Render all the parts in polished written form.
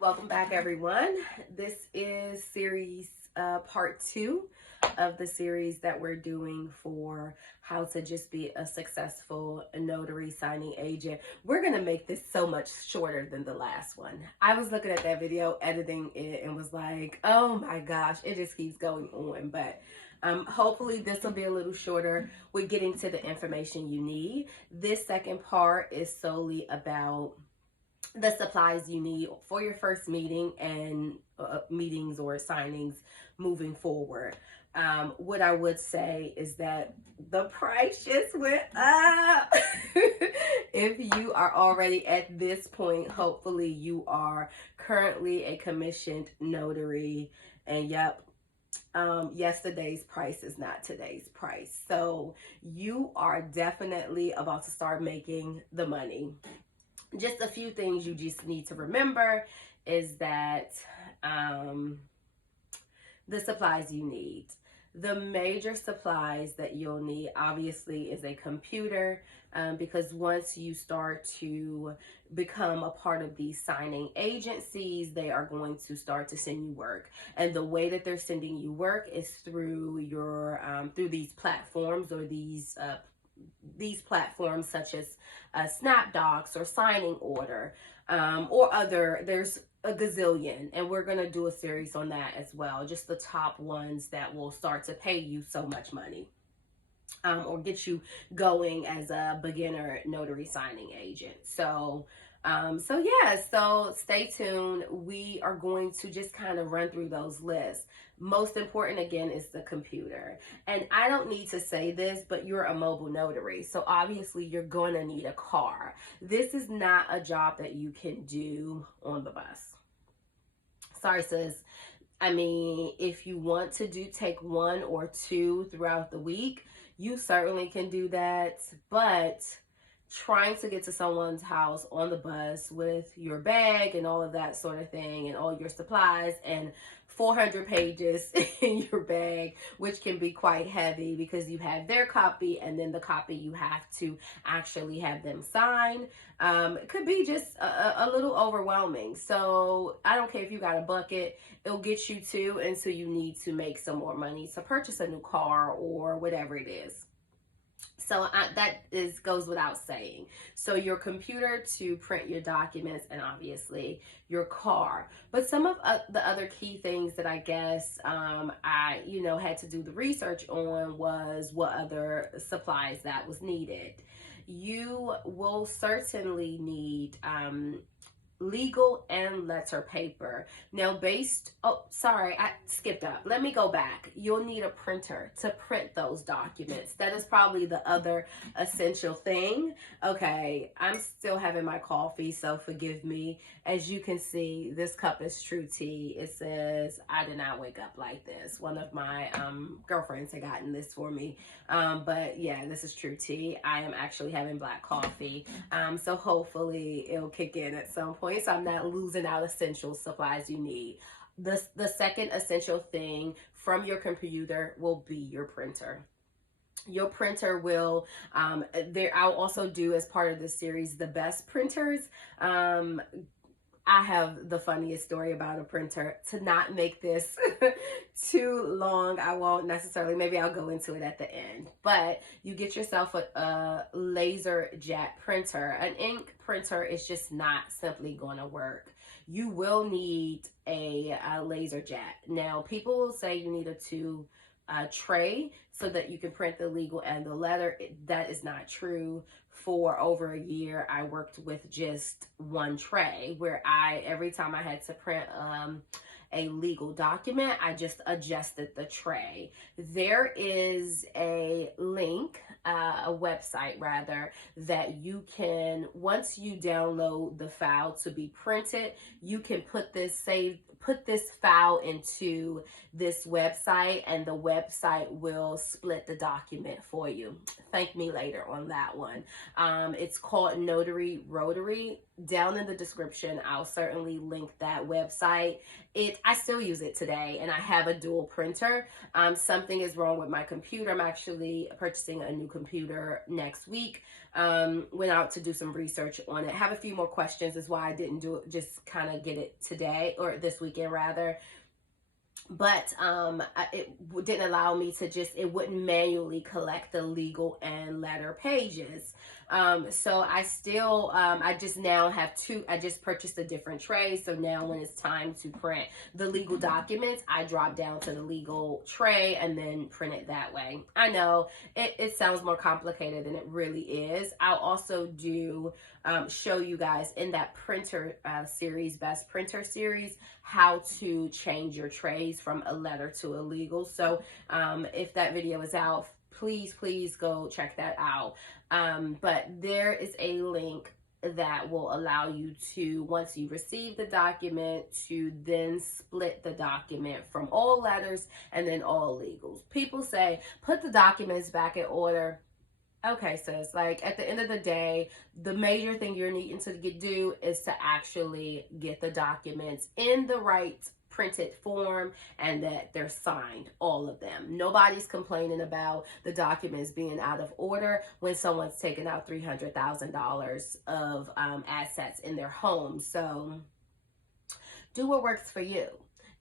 Welcome back, everyone. This is series part 2 of the series that we're doing for how to just be a successful notary signing agent. We're going to make this so much shorter than the last one. I was looking at that video, editing it, and was like, oh my gosh, it just keeps going on. But hopefully this will be a little shorter. We're getting to the information you need. This second part is solely about the supplies you need for your first meeting and meetings or signings moving forward. What I would say is that the price just went up. If you are already at this point, hopefully you are currently a commissioned notary. And yep, yesterday's price is not today's price. So you are definitely about to start making the money. Just a few things you just need to remember is that the supplies you need. The major supplies that you'll need obviously is a computer, because once you start to become a part of these signing agencies, they are going to start to send you work. And the way that they're sending you work is through your through these platforms or these platforms such as SnapDocs or Signing Order, or other. There's a gazillion, and we're going to do a series on that as well. Just the top ones that will start to pay you so much money, or get you going as a beginner notary signing agent. So stay tuned. We are going to just kind of run through those lists. Most important, again, is the computer. And I don't need to say this, but you're a mobile notary. So obviously you're going to need a car. This is not a job that you can do on the bus. Sorry, sis. I mean, if you want to take one or two throughout the week, you certainly can do that. But trying to get to someone's house on the bus with your bag and all of that sort of thing and all your supplies and 400 pages in your bag, which can be quite heavy because you have their copy and then the copy you have to actually have them sign, it could be just a little overwhelming. So I don't care if you got a bucket, it'll get you to until you need to make some more money to purchase a new car or whatever it is. So goes without saying. So your computer to print your documents, and obviously your car. But some of the other key things that I guess I had to do the research on was what other supplies that was needed. You will certainly need legal and letter paper. Now I skipped up. Let me go back. You'll need a printer to print those documents. That is probably the other essential thing. Okay, I'm still having my coffee, so forgive me. As you can see, this cup is true tea. It says, I did not wake up like this. One of my girlfriends had gotten this for me. But yeah, this is true tea. I am actually having black coffee. So hopefully it'll kick in at some point, so I'm not losing out essential supplies you need. The second essential thing from your computer will be your printer. Your printer will, I'll also do, as part of this series, the best printers. I have the funniest story about a printer. To not make this too long, I won't necessarily, maybe I'll go into it at the end. But you get yourself a laser jet printer. An ink printer is just not simply going to work. You will need a laser jet. Now, people will say you need a tray so that you can print the legal and the letter. That is not true. For over a year, I worked with just one tray, where every time I had to print a legal document, I just adjusted the tray. There is a link, a website rather, that you can, once you download the file to be printed, you can put this file into this website, and the website will split the document for you. Thank me later on that one. It's called Notary Rotary. Down in the description, I'll certainly link that website. It I still use it today, and I have a dual printer. Something is wrong with my computer. I'm actually purchasing a new computer next week. Went out to do some research on it. Have a few more questions, is why I didn't do it, just kind of get it today, or this weekend rather. But it didn't allow me to just, it wouldn't manually collect the legal and letter pages. So I still, I just now have two, I just purchased a different tray. So now when it's time to print the legal documents, I drop down to the legal tray and then print it that way. I know it sounds more complicated than it really is. I'll also do, show you guys in that printer series, best printer series, how to change your trays from a letter to a legal. So if that video is out, please go check that out. But there is a link that will allow you to, once you receive the document, to then split the document from all letters and then all legals. People say, put the documents back in order. Okay, sis, like at the end of the day, the major thing you're needing to do is to actually get the documents in the right printed form and that they're signed, all of them. Nobody's complaining about the documents being out of order when someone's taken out $300,000 of assets in their home. So do what works for you.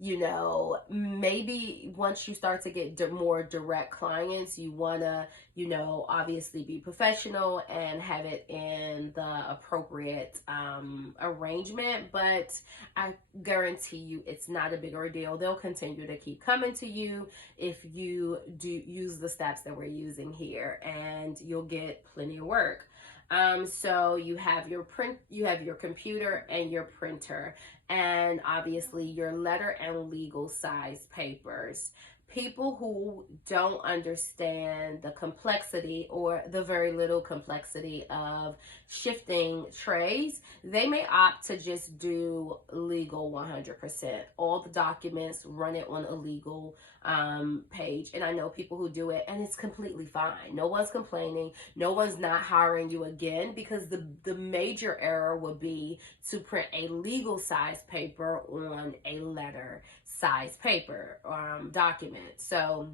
You know, maybe once you start to get more direct clients, you want to, you know, obviously be professional and have it in the appropriate arrangement. But I guarantee you it's not a big ordeal. They'll continue to keep coming to you if you do use the steps that we're using here, and you'll get plenty of work. So you have your computer and your printer, and obviously your letter and legal size papers. People who don't understand the complexity or the very little complexity of shifting trays, they may opt to just do legal 100%. All the documents, run it on a legal page. And I know people who do it, and it's completely fine. No one's complaining. No one's not hiring you again, because the major error would be to print a legal size paper on a letter size paper document. So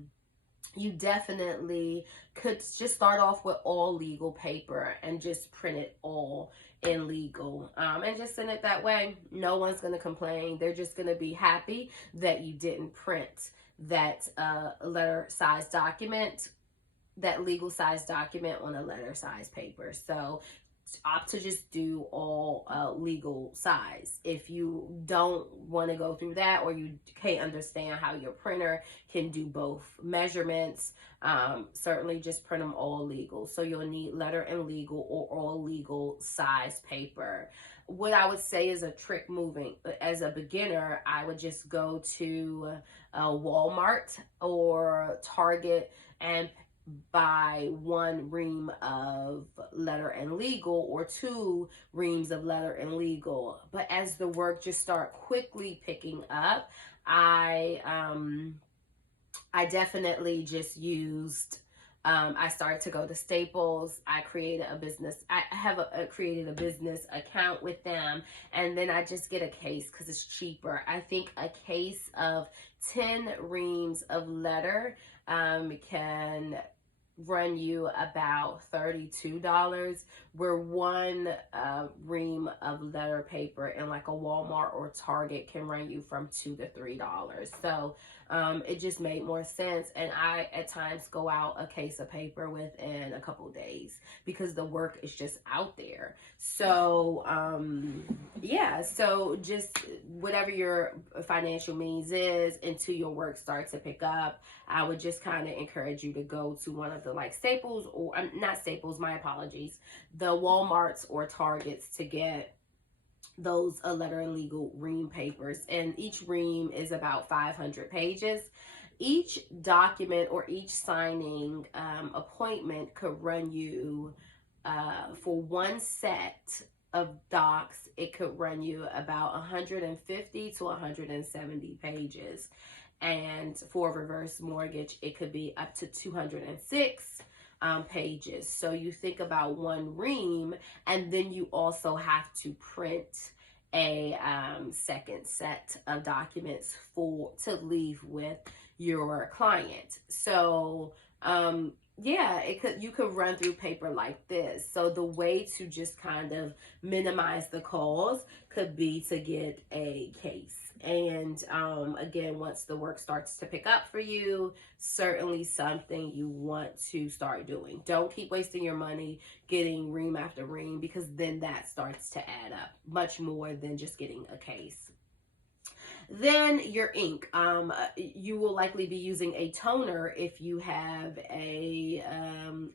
you definitely could just start off with all legal paper and just print it all in legal and just send it that way. No one's going to complain. They're just going to be happy that you didn't print that letter size document, that legal size document, on a letter size paper. So opt to just do all legal size. If you don't want to go through that, or you can't understand how your printer can do both measurements, certainly just print them all legal. So you'll need letter and legal or all legal size paper. What I would say is a trick moving as a beginner, I would just go to Walmart or Target and buy one ream of letter and legal, or two reams of letter and legal. But as the work just start quickly picking up, I definitely just used, I started to go to Staples. I created a business. I have created a business account with them, and then I just get a case because it's cheaper. I think a case of 10 reams of letter can run you about $32, where one ream of letter paper in like a Walmart or Target can run you from $2 to $3. So it just made more sense, and I at times go out a case of paper within a couple days because the work is just out there. So yeah, so just whatever your financial means is, until your work starts to pick up, I would just kind of encourage you to go to one of the like Staples, or not Staples, my apologies, the Walmarts or Targets, to get those letter and legal ream papers. And each ream is about 500 pages. Each document or each signing appointment could run you for one set of docs, it could run you about 150 to 170 pages. And for a reverse mortgage, it could be up to 206 pages. So you think about one ream, and then you also have to print a second set of documents to leave with your client. So yeah, you could run through paper like this. So the way to just kind of minimize the calls could be to get a case. And again, once the work starts to pick up for you, certainly something you want to start doing. Don't keep wasting your money getting ream after ream, because then that starts to add up much more than just getting a case. Then your ink. You will likely be using a toner if you have a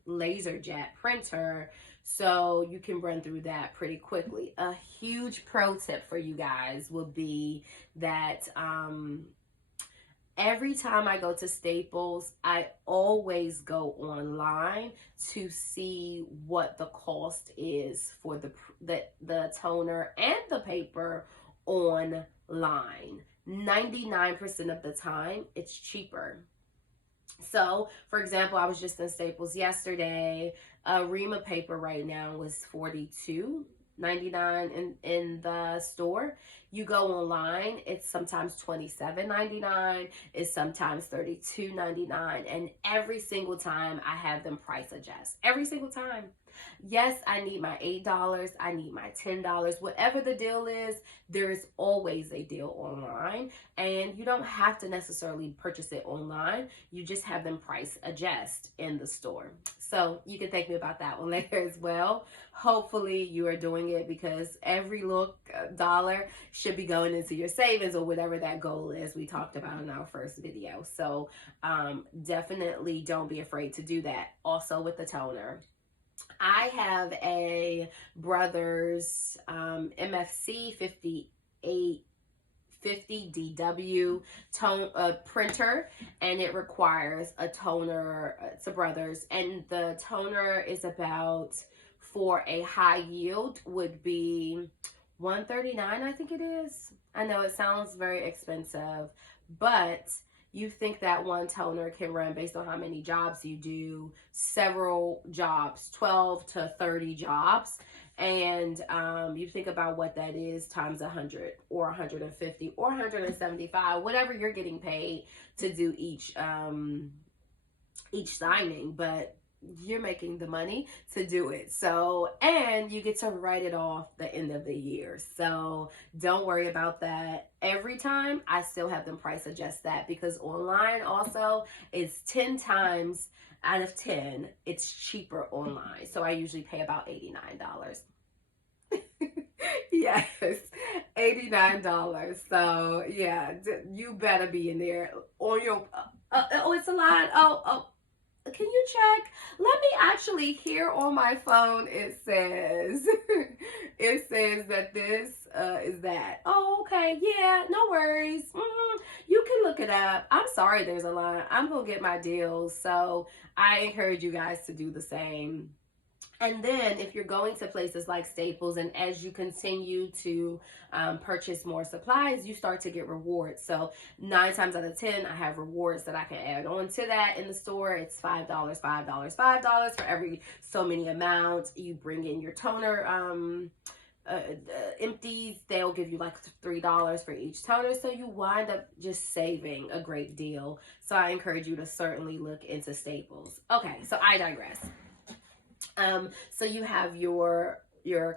laser jet printer, so you can run through that pretty quickly. A huge pro tip for you guys will be that every time I go to Staples, I always go online to see what the cost is for the toner and the paper online. 99% of the time, it's cheaper. So, for example, I was just in Staples yesterday. A ream of paper right now was $42.99 in the store. You go online, it's sometimes $27.99, it's sometimes $32.99, and every single time I have them price adjust. Every single time. Yes, I need my $8, I need my $10, whatever the deal is, there is always a deal online, and you don't have to necessarily purchase it online. You just have them price adjust in the store. So you can thank me about that one later as well. Hopefully you are doing it, because every little dollar should be going into your savings or whatever that goal is we talked about in our first video. So definitely don't be afraid to do that. Also with the toner, I have a Brothers MFC 5850DW printer, and it requires a toner. It's a Brothers, and the toner is about, for a high yield, would be $139, I think it is. I know it sounds very expensive, but you think that one toner can run, based on how many jobs you do, several jobs, 12 to 30 jobs. And you think about what that is times 100 or 150 or 175, whatever you're getting paid to do each signing. But you're making the money to do it. So, and you get to write it off the end of the year. So don't worry about that. Every time I still have them price adjust that, because online also is 10 times out of 10, it's cheaper online. So I usually pay about $89. Yes, $89. So yeah, you better be in there on your, oh, it's a line. Oh, can you check? Let me actually, here on my phone, it says, it says that this is that. Oh, okay. Yeah, no worries. You can look it up. I'm sorry there's a line. I'm going to get my deals. So I encourage you guys to do the same. And then if you're going to places like Staples, and as you continue to purchase more supplies, you start to get rewards. So 9 times out of 10, I have rewards that I can add on to that in the store. It's $5, $5, $5 for every so many amounts. You bring in your toner empties, they'll give you like $3 for each toner. So you wind up just saving a great deal. So I encourage you to certainly look into Staples. Okay, so I digress. So you have your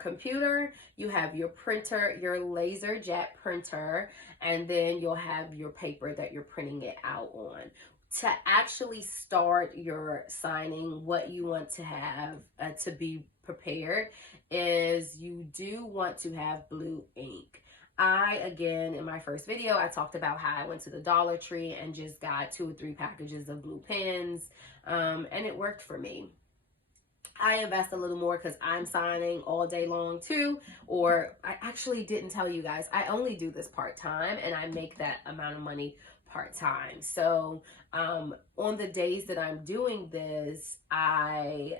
computer, you have your printer, your laser jet printer, and then you'll have your paper that you're printing it out on. To actually start your signing, what you want to have to be prepared is you do want to have blue ink. Again, in my first video, I talked about how I went to the Dollar Tree and just got 2 or 3 packages of blue pens, and it worked for me. I invest a little more because I'm signing all day long too, or I actually didn't tell you guys, I only do this part-time and I make that amount of money part-time. So on the days that I'm doing this, I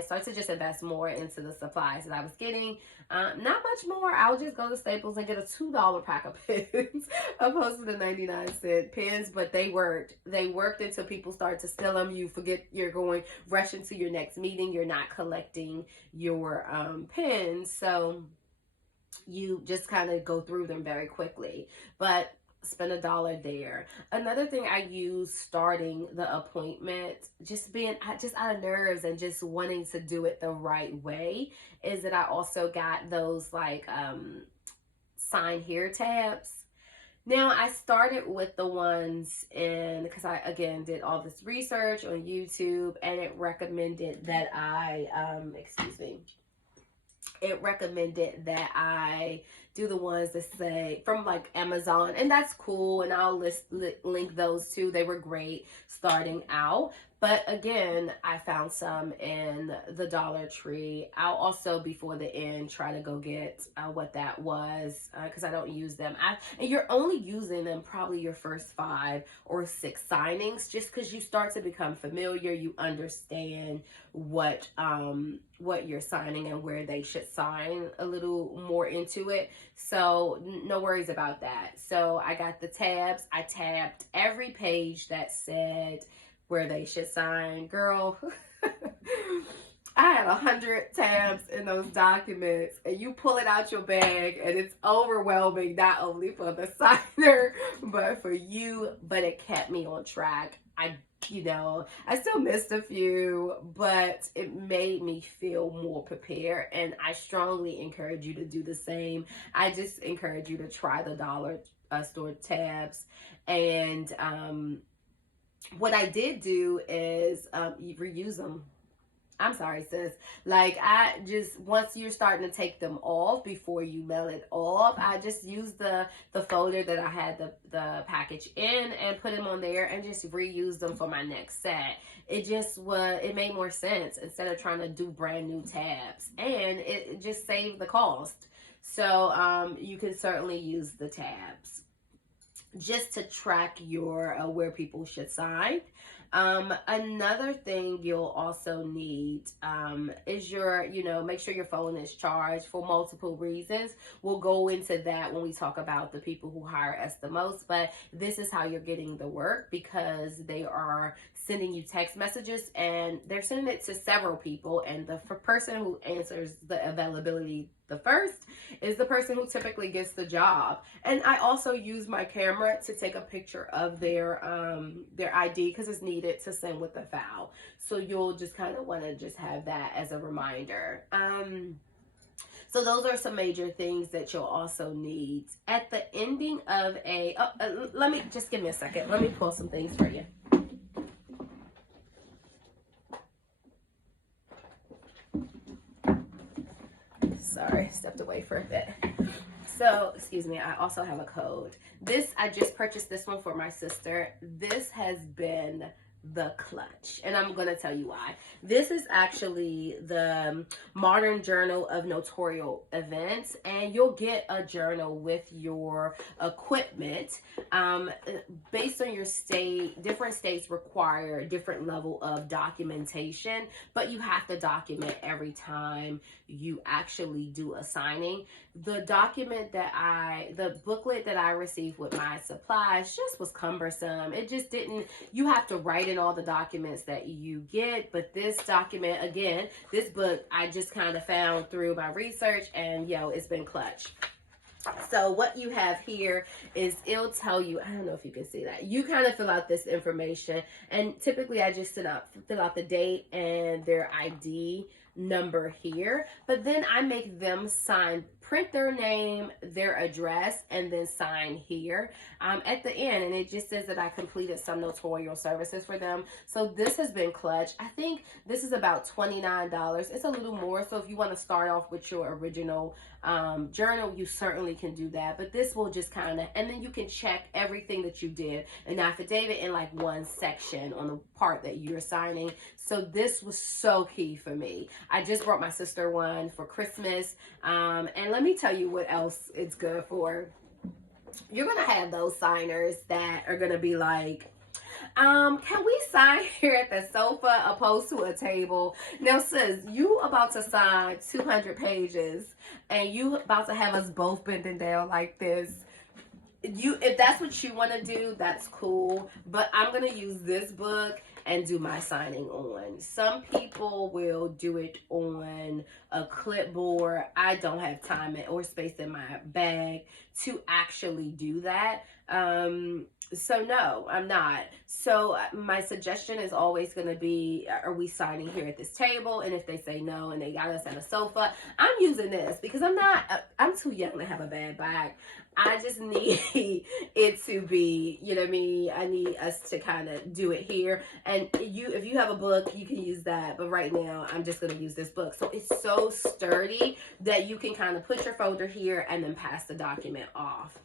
start to just invest more into the supplies that I was getting. Not much more. I'll just go to Staples and get a $2 pack of pens opposed to the 99-cent pens, but they worked. They worked until people start to steal them. You forget you're going rush into your next meeting. You're not collecting your pens. So you just kind of go through them very quickly. But spend $1 there. Another thing I use starting the appointment, just being just out of nerves and just wanting to do it the right way, is that I also got those like sign here tabs. Now I started with the ones in, because I again did all this research on YouTube, and it recommended that I it recommended that I do the ones that say from like Amazon, and that's cool, and I'll link those too. They were great starting out. But again, I found some in the Dollar Tree. I'll also, before the end, try to go get what that was, because I don't use them. And you're only using them probably your first 5 or 6 signings, just because you start to become familiar. You understand what you're signing and where they should sign a little more into it. So no worries about that. So I got the tabs. I tabbed every page that said where they should sign. Girl, I had 100 tabs in those documents, and you pull it out your bag and it's overwhelming, not only for the signer but for you. But it kept me on track. I still missed a few, but it made me feel more prepared, and I strongly encourage you to do the same. I just encourage you to try the dollar store tabs. And what I did do is reuse them. I'm sorry, sis. Like, I just, once you're starting to take them off, before you mail it off, I just used the folder that I had the package in and put them on there and just reuse them for my next set. It made more sense instead of trying to do brand new tabs, and it just saved the cost. So you can certainly use the tabs just to track your where people should sign. Another thing you'll also need is make sure your phone is charged for multiple reasons. We'll go into that when we talk about the people who hire us the most, but this is how you're getting the work, because they are sending you text messages, and they're sending it to several people, and the person who answers the availability the first is the person who typically gets the job. And I also use my camera to take a picture of their ID, because it's needed to send with the file. So you'll just kind of want to just have that as a reminder. So those are some major things that you'll also need. At the ending of give me a second. Let me pull some things for you. Sorry, stepped away for a bit. So, excuse me, I also have a code. I just purchased this one for my sister. This has been the clutch, and I'm going to tell you why. This is actually the Modern Journal of Notarial Events, and you'll get a journal with your equipment. Based on your state, different states require a different level of documentation, but you have to document every time you actually do a signing. The booklet that I received with my supplies just was cumbersome. It just didn't, you have to write in all the documents that you get. But this document, again, this book I just kind of found through my research, and it's been clutch. So what you have here is, it'll tell you, I don't know if you can see that. You kind of fill out this information, and typically I just fill out the date and their ID number here, but then I make them print their name, their address, and then sign here at the end. And it just says that I completed some notarial services for them. So this has been clutch. I think this is about $29. It's a little more. So if you want to start off with your original journal, you certainly can do that. But this will just and then you can check everything that you did, an affidavit, in like one section on the part that you're signing. So this was so key for me. I just brought my sister one for Christmas. And let me tell you what else it's good for. You're going to have those signers that are going to be like, can we sign here at the sofa opposed to a table? Now, sis, you about to sign 200 pages, and you about to have us both bending down like this. If that's what you want to do, that's cool. But I'm going to use this book, and do my signing on. Some people will do it on a clipboard. I don't have time or space in my bag to actually do that. So no, I'm not. So my suggestion is always going to be, are we signing here at this table? And if they say no and they got us at a sofa, I'm using this because I'm too young to have a bad bag. I just need it to be, you know what I mean? I need us to kind of do it here. And if you have a book, you can use that. But right now, I'm just going to use this book. So it's so sturdy that you can kind of put your folder here and then pass the document off.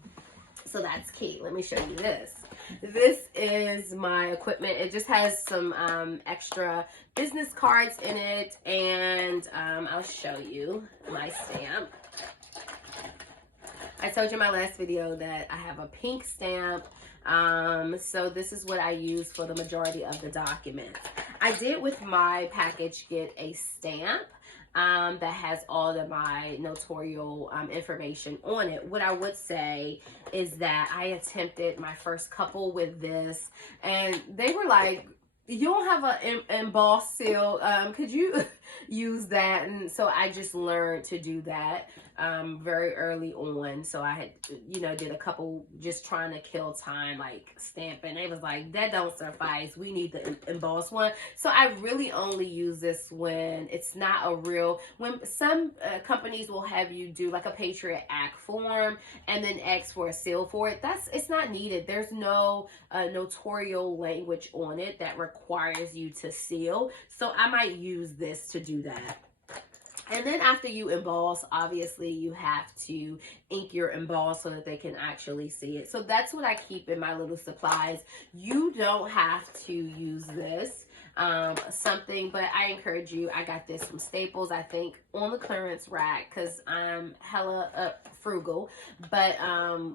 So that's key. Let me show you this. This is my equipment. It just has some extra business cards in it. And I'll show you my stamp. I told you in my last video that I have a pink stamp. So this is what I use for the majority of the documents. I did with my package get a stamp that has all of my notarial information on it. What I would say is that I attempted my first couple with this, and they were like, you don't have an embossed seal. Could you use that? And so I just learned to do that very early on. So I had, did a couple just trying to kill time, like stamping. It was like, that don't suffice. We need the embossed one. So I really only use this when it's not a real, when some companies will have you do like a Patriot Act form and then ask for a seal for it. It's not needed. There's no notarial language on it that requires you to seal. So I might use this to do that. And then after you emboss, obviously you have to ink your emboss so that they can actually see it. So that's what I keep in my little supplies. You don't have to use this but I encourage you. I got this from Staples, I think, on the clearance rack because I'm hella frugal. But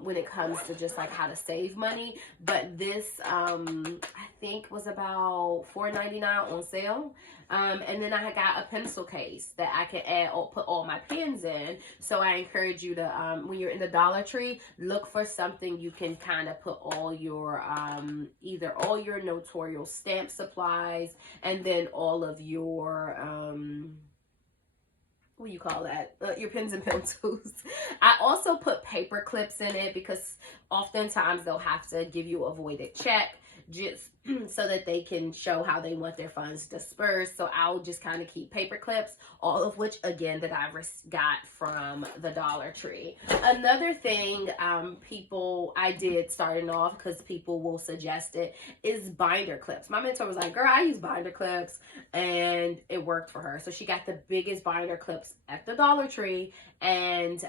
when it comes to just like how to save money, but this I think was about $4.99 on sale. And then I got a pencil case that I can put all my pens in. So I encourage you to, when you're in the Dollar Tree, look for something you can kind of put all your, either all your notarial stamp supplies and then all of your, what do you call that? Your pens and pencils. I also put paper clips in it because oftentimes they'll have to give you a voided check just so that they can show how they want their funds dispersed. So I'll just kind of keep paper clips, all of which, again, that I got from the Dollar Tree. Another thing I did starting off, because people will suggest it, is binder clips. My mentor was like, girl, I use binder clips, and it worked for her. So she got the biggest binder clips at the Dollar Tree, and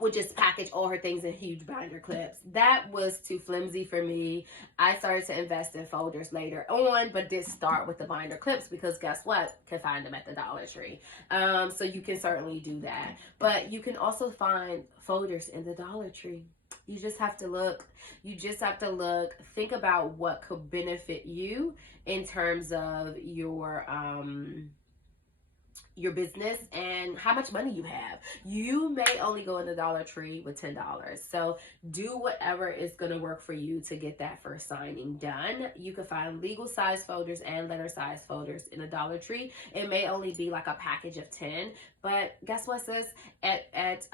would just package all her things in huge binder clips. That was too flimsy for me. I started to invest in folders later on, but did start with the binder clips because guess what? Can find them at the Dollar Tree. So you can certainly do that. But you can also find folders in the Dollar Tree. You just have to look. You just have to look. Think about what could benefit you in terms of your business and how much money you have. You may only go in the Dollar Tree with $10. So do whatever is going to work for you to get that first signing done. You can find legal size folders and letter size folders in the Dollar Tree. It may only be like a package of 10, but guess what, sis? At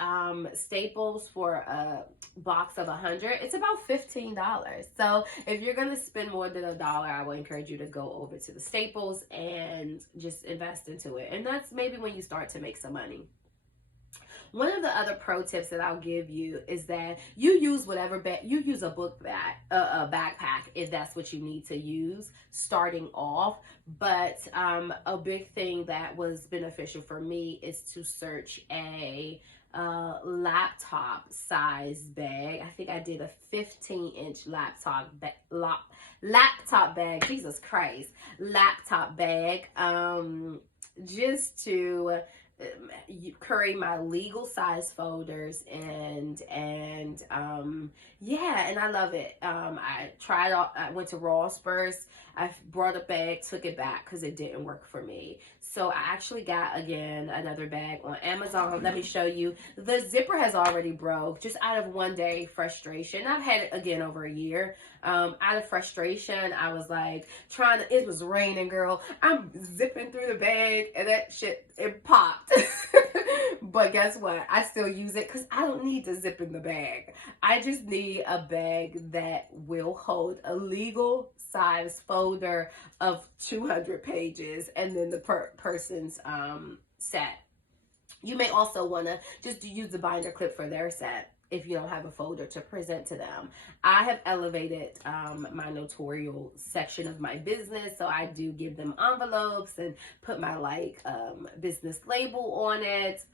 Staples for a box of 100, it's about $15. So if you're going to spend more than $1, I would encourage you to go over to the Staples and just invest into it. And that's maybe when you start to make some money. One of the other pro tips that I'll give you is that you use whatever bag, you use a book bag, a backpack if that's what you need to use starting off. But a big thing that was beneficial for me is to search a laptop size bag. I think I did a 15-inch laptop bag. Jesus Christ, laptop bag. Just to carry my legal size folders and I love it. I went to Ross first. I brought a bag, took it back because it didn't work for me. So I actually got, again, another bag on Amazon. Let me show you. The zipper has already broke just out of one day frustration. I've had it, again, over a year. Out of frustration, I was like it was raining, girl. I'm zipping through the bag and that shit, it popped. But guess what? I still use it because I don't need to zip in the bag. I just need a bag that will hold a legal size folder of 200 pages and then the person's set. You may also want to just use the binder clip for their set if you don't have a folder to present to them. I have elevated my notarial section of my business, so I do give them envelopes and put my business label on it.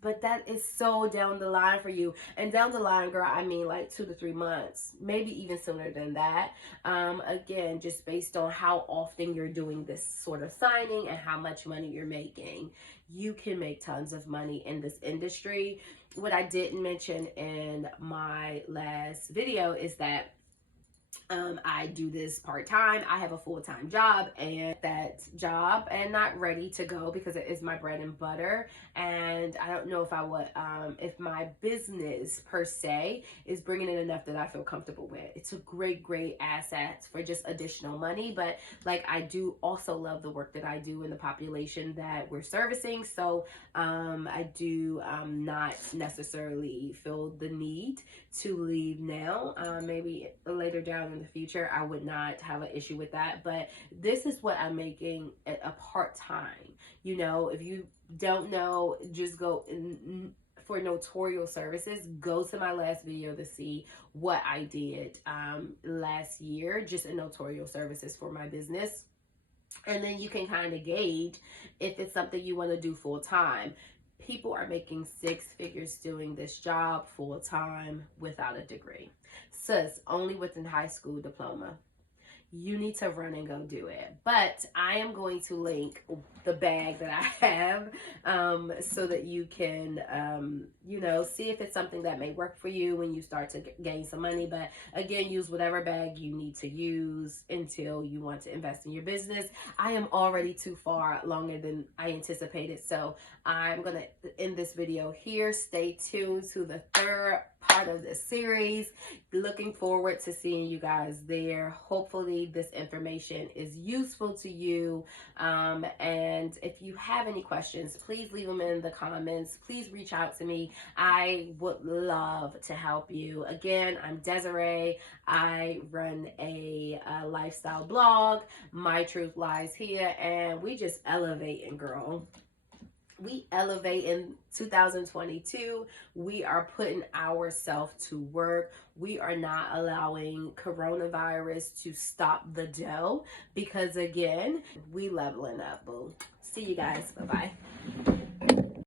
But that is so down the line for you. And down the line, girl, I mean like 2 to 3 months, maybe even sooner than that. Again, just based on how often you're doing this sort of signing and how much money you're making. You can make tons of money in this industry. What I didn't mention in my last video is that I do this part-time. I have a full-time job, and that job, and not ready to go because it is my bread and butter. And I don't know if I would, if my business per se is bringing in enough that I feel comfortable with. It's a great, great asset for just additional money. But like, I do also love the work that I do in the population that we're servicing. So I do not necessarily feel the need to leave now. Maybe later down in the future, I would not have an issue with that. But this is what I'm making at a part-time. You know, if you don't know, just go for notarial services, go to my last video to see what I did last year, just in notarial services for my business. And then you can kind of gauge if it's something you want to do full time. People are making 6 figures doing this job full time without a degree. Sis, only with a high school diploma. You need to run and go do it. But I am going to link the bag that I have so that you can, you know, see if it's something that may work for you when you start to gain some money. But again, use whatever bag you need to use until you want to invest in your business. I am already too far longer than I anticipated. So I'm going to end this video here. Stay tuned to the 3rd part of the series. Looking forward to seeing you guys there. Hopefully this information is useful to you. And if you have any questions, please leave them in the comments. Please reach out to me. I would love to help you. Again, I'm Desiree. I run a lifestyle blog. My Truth Lies Here, and we just elevating, girl. We elevate in 2022. We are putting ourselves to work. We are not allowing coronavirus to stop the dough because, again, we leveling up, boo. See you guys. Bye-bye.